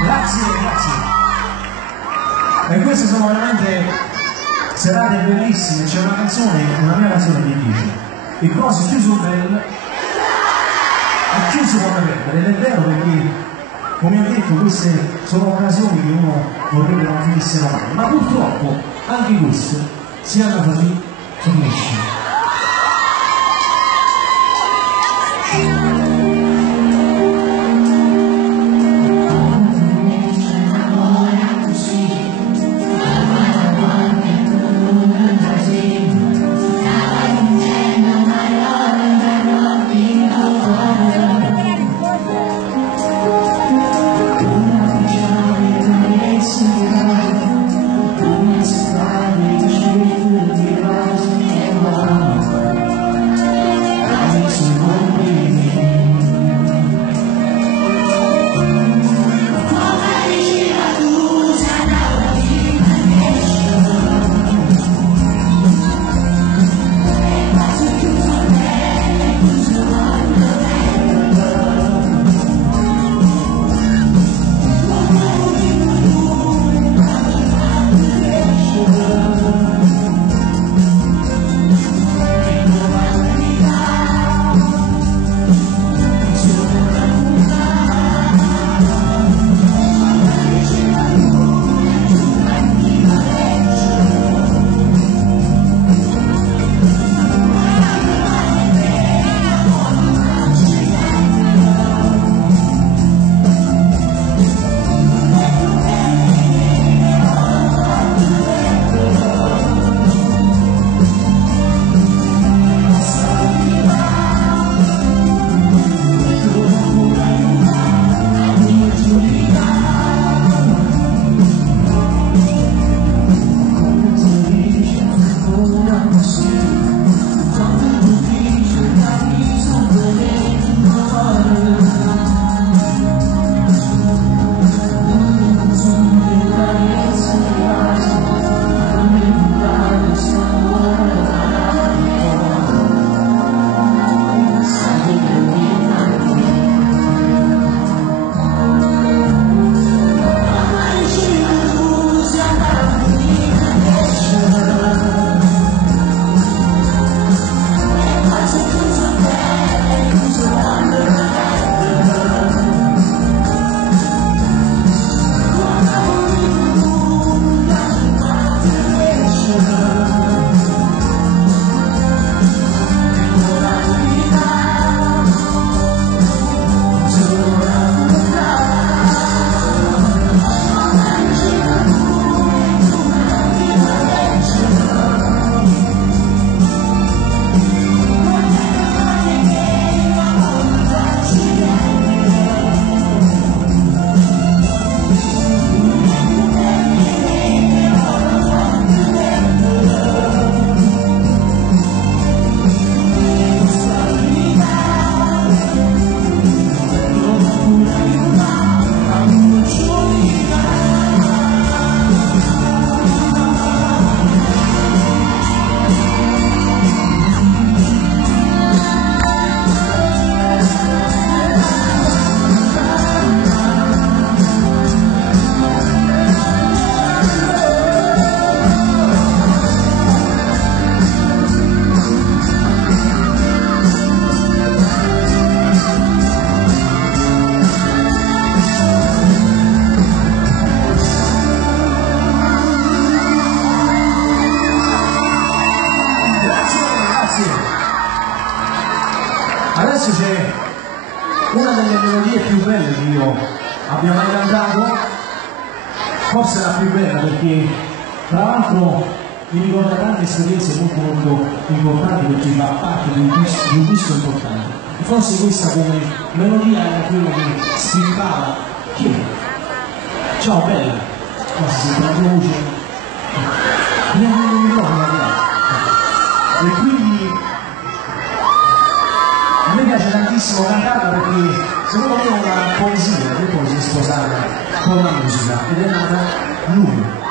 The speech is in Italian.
Grazie, grazie. E queste sono veramente serate bellissime. C'è una canzone, una mia canzone che dice: il coso chiuso bello è chiuso come perdere. Ed è vero, perché, come ho detto, queste sono occasioni che uno vorrebbe non finissero mai, ma purtroppo anche queste si hanno così finisce. Adesso c'è una delle melodie più belle che io abbia mai cantato, forse la più bella, perché tra l'altro mi ricorda tante esperienze molto importanti, perché fa parte di un disco importante. E forse questa come melodia era quella che spiegava chi è. Ciao bella, ma si sente la tua voce, non mi ricordo. E quindi a me piace tantissimo cantarla, perché secondo me è una poesia che poi si è sposata con la musica, ed è nata lui.